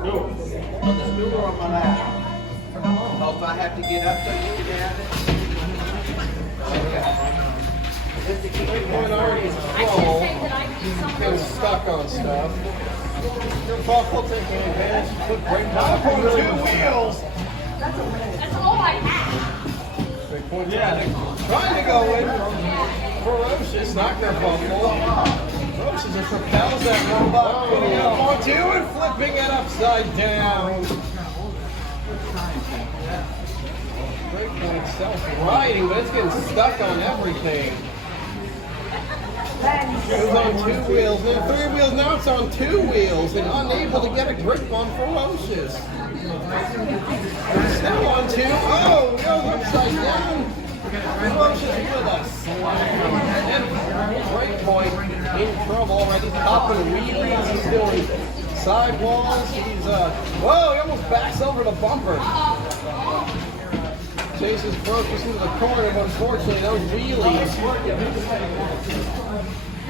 Put the stool on my lap. Oh, if I have to get up so you can have it? Breakpoint already is full. Getting stuck on stuff. Your buckle taking advantage. Put Breakpoint on 2 wheels. That's all I have. Breakpoint trying to go in from Ferocious, not their buckle. Ferocious just propels that robot, putting it up on 2 and flipping it upside down. Breakpoint self-riding, but it's getting stuck on everything. It was on 2 wheels, then 3 wheels, now it's on 2 wheels, and unable to get a grip on Ferocious. Still on 2. Oh, it goes upside down. Ferocious with a slam. And Breakpoint in trouble already. Popping wheelies, he's doing sidewalls. He's, whoa, he almost backs over the bumper. Chases Ferocious into the corner, but unfortunately, those wheelies.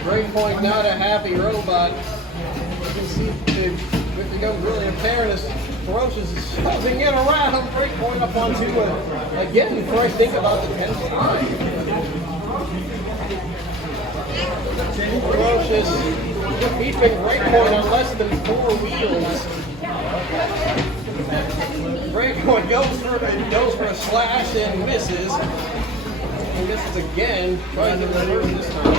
Breakpoint not a happy robot. You can see it becomes really apparent as Ferocious is shoving it around. Breakpoint up on 2 again before I think about the 10th time. Ferocious keeping Breakpoint on less than 4 wheels. Breakpoint goes for a slash and misses. And misses again. Tries to reverse this time.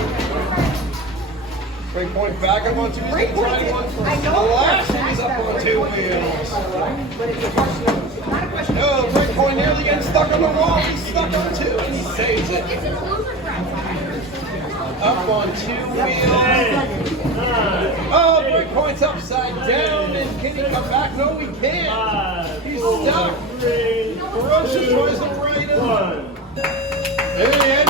Breakpoint back up on 2 wheels. Trying one for a slash and he's up on 2 wheels. Oh, Breakpoint nearly getting stuck on the wall. He's stuck on 2 and he saves it. Up on 2 wheels. Oh, Breakpoint's upside down, and can he come back? No, he can't. He's stuck. Ferocious tries to right him. There he is.